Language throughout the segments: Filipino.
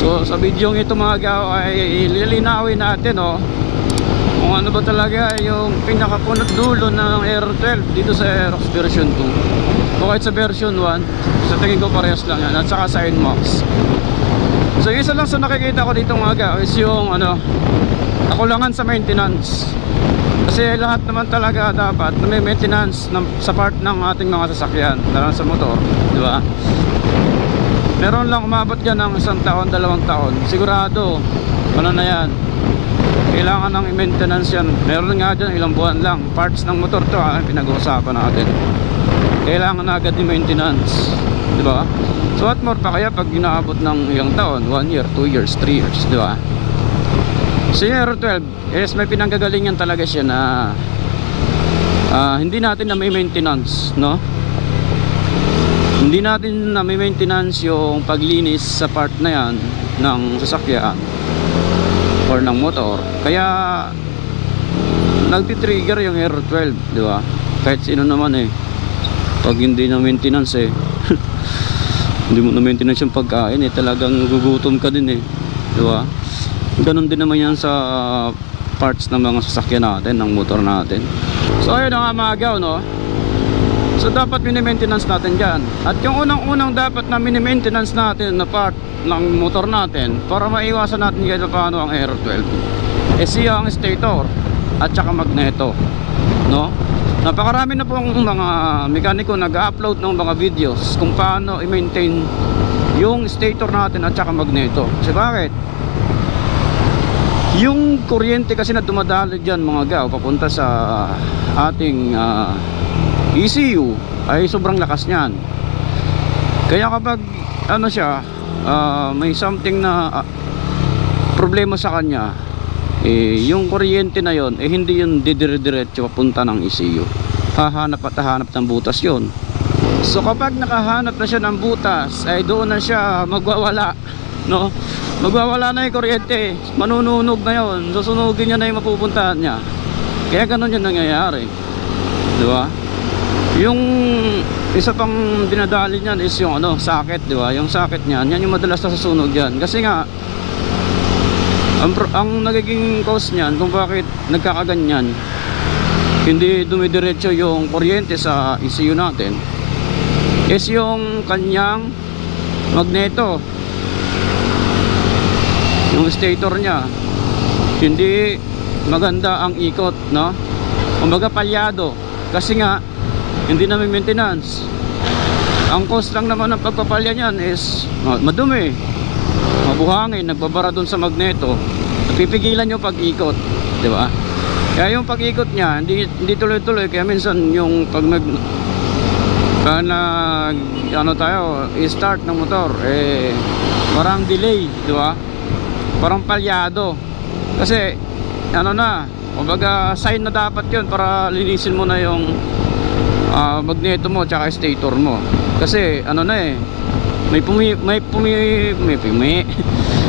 So sa video ito mga gaw ay lilinawin natin kung ano ba talaga yung pinakapunot dulo ng Aero 12 dito sa Aerox version 2 o kahit sa version 1. Sa tingin ko parehas lang yan, at saka sa NMAX. So isa lang sa nakikita ko dito mga gaw is yung kakulangan sa maintenance. Kasi lahat naman talaga dapat na may maintenance sa part ng ating mga sasakyan, lalo sa motor, di ba? Meron lang umabot dyan ng 1 taon, 2 taon. Sigurado, ano na yan, kailangan ng maintenance yan. Meron nga dyan ilang buwan lang. Parts ng motor to pinag-uusapan natin. Kailangan na agad yung maintenance, di ba? So what more pa kaya pag inaabot ng ilang taon, 1 year, 2 years, 3 years, di ba? So yung Aero 12 is may pinanggagalingan talaga siya na hindi natin na may maintenance, no? Hindi natin na may maintenance yung paglinis sa part na yan ng sasakyan or ng motor. Kaya nagti-trigger yung Aero 12, di ba? Kahit sino naman pag hindi na maintenance hindi mo na maintenance yung pagkain talagang gugutom ka din di ba? Ganon din naman yan sa parts ng mga sasakyan natin, ng motor natin. So ayun na nga mga gaw, no? So dapat mini-maintenance natin dyan. At yung unang-unang dapat na mini-maintenance natin na part ng motor natin para maiwasan natin kahit paano ang Aero 12 siya ang stator at saka magneto, no? Napakarami na pong mga mekaniko nag-upload ng mga videos kung paano i-maintain yung stator natin at saka magneto. Kasi bakit? Yung kuryente kasi na dumadalo dyan mga gaw papunta sa ating ECU ay sobrang lakas niyan. Kaya kapag siya may something na problema sa kanya, yung kuryente na yon hindi yun didire-diretso papunta ng ECU. Hahanap at hahanap ng butas yon. So kapag nakahanap na siya ng butas ay doon na siya magwawala, no? Magwawala na yung kuryente, manununog na yon, susunugin niya na yung mapupuntahan niya. Kaya ganun yung nangyayari, di ba? Yung isa pang dinadali niyan is yung socket, di ba? Yung socket niyan, yan yung madalas na susunog diyan. Kasi nga ang nagiging cause niyan kung bakit nagkakaganyan, hindi dumidiretso yung kuryente sa ECU natin, is yung kanyang magneto, yung stator niya hindi maganda ang ikot, no? Kumbaga palyado kasi nga hindi na may maintenance. Ang cost lang naman ng pagpapalya niyan is madumi, mabuhangin, nagbabara dun sa magneto, napipigilan yung pag-ikot, di ba? Kaya yung pag-ikot niya hindi tuloy-tuloy. Kaya minsan yung pag i-start ng motor parang delay, di ba? Parang palyado. Kasi kumbaga sign na dapat yun para linisin mo na yung magneto mo tsaka stator mo. Kasi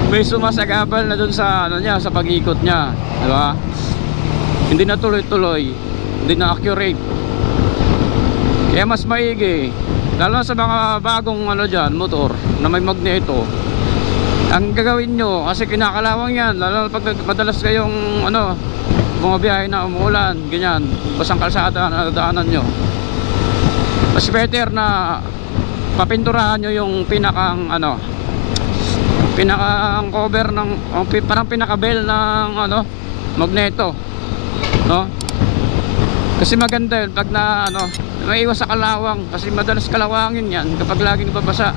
may sumasagabal na dun sa sa pag-ikot niya, di ba? Hindi na tuloy-tuloy, hindi na accurate. Kaya mas maigi, lalo sa mga bagong dyan, motor na may magneto, ang gagawin nyo, kasi kinakalawang yan, lalo pag madalas kayong mga biyahe na umuulan, ganyan, basang kalsada na nadaanan nyo, mas better na papinturahan nyo yung pinakang cover ng parang pinaka-bell ng magneto, no? Kasi maganda yun pag may iwas sa kalawang, kasi madalas kalawangin yan kapag laging nababasa.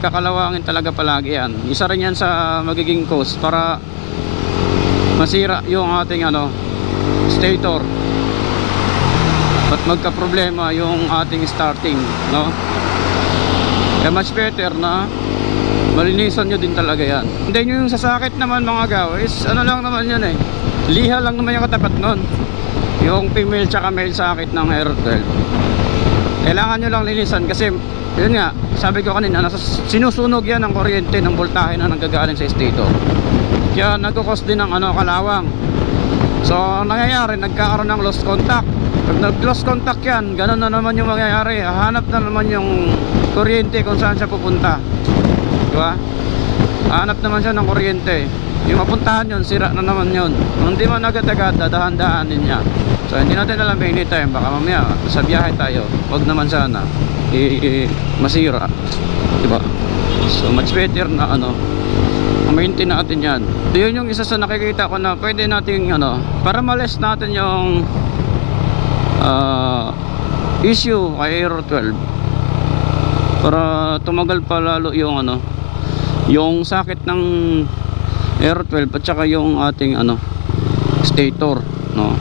Kakalawangin talaga palagi yan. Isa rin yan sa magiging cause para masira yung ating stator at magka-problema yung ating starting, no? Kaya much better na malinisan nyo din talaga yan. Hindi nyo yung sasakit naman mga gaw is lang naman yan liha lang naman yung katapat nun, yung female tsaka male socket ng Aero 12. Kailangan nyo lang linisan kasi yun nga, sabi ko kanina, sinusunog yan ng kuryente ng voltahe na nanggagaling sa stator. Kaya nagkukos din ng kalawang. So nangyayari, nagkakaroon ng lost contact. Pag nag-lost contact yan, ganun na naman yung mangyayari. Hahanap na naman yung kuryente kung saan siya pupunta, diba? Hahanap naman siya ng kuryente. Yung mapuntahan yun, sira na naman yun. Kung hindi man agad-agad, dadahan-dahanin niya. So hindi natin alam anytime, baka mamaya sa biyahe tayo, wag naman sana masira, diba? So much better na maintain natin yan. Yun yung isa sa nakikita ko na pwede nating para ma-less natin yung issue kay Aero 12, para tumagal pa lalo yung yung sakit ng Aero 12 at saka yung ating stator, no?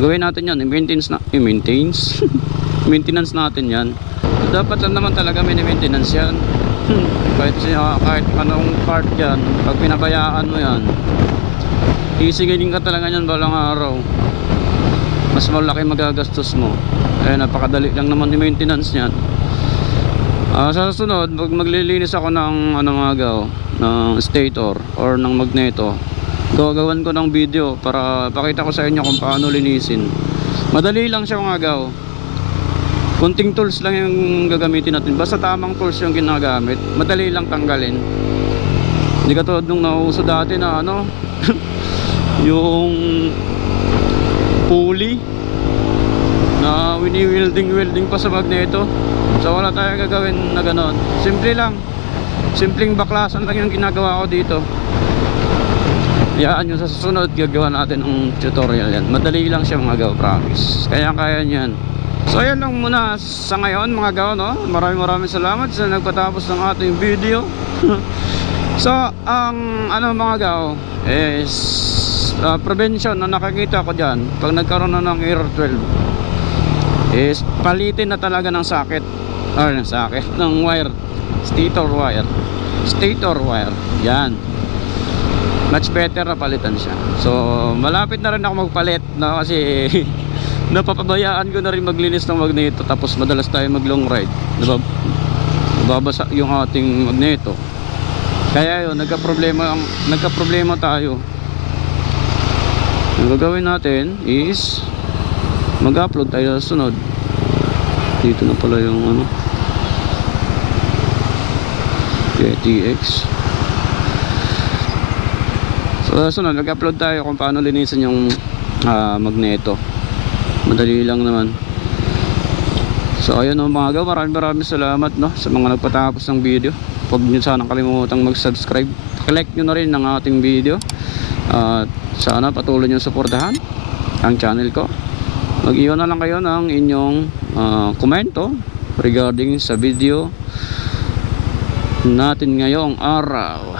Gawin natin yan, maintenance natin yan. Dapat lang naman talaga maintenance yan. kahit anong part yan, pag pinabayaan mo yan, isigilin ka talaga yan balang araw, mas malaki magagastos mo. Napakadali lang naman yung maintenance yan. Sa susunod, pag maglilinis ako ng ng stator or ng magneto, gagawan ko ng video para pakita ko sa inyo kung paano linisin. Madali lang siya mga gaw. Kunting tools lang yung gagamitin natin, basta tamang tools yung ginagamit, madali lang tanggalin. Hindi katulad nung nauso dati na yung pulley na wini-welding pa sa magneto. So wala tayong gagawin na ganon. Simple lang, simpleng baklasan lang yung ginagawa ko dito. Yan yung sa susunod, gagawa natin ng tutorial yan. Madali lang siya mga gaw, promise. Kaya niyan. So yan lang muna sa ngayon mga gaw, no? Maraming salamat sa nagpatapos ng ating video. So ang mga gaw is prevention na nakakita ko dyan pag nagkaroon na ng Aero 12 is palitin na talaga ng socket ng wire, stator wire. Yan, much better na palitan siya. So malapit na rin ako magpalit, no? Kasi napapabayaan ko na rin maglinis ng magneto, tapos madalas tayo mag long ride, nababasa yung ating magneto. Kaya yun, nagka-problema tayo. Ang gagawin natin is mag-upload tayo sa sunod. Dito na pala yung TX. So sa sunod, mag-upload tayo kung paano linisin yung magneto. Madali lang naman. So ayun mga gaw, maraming salamat, no, sa mga nagpatapos ng video. Huwag nyo sanang kalimutang mag-subscribe. Like nyo na rin ng ating video. Sana patuloy nyo suportahan ang channel ko. Mag-iwan na lang kayo ng inyong komento regarding sa video natin ngayong araw.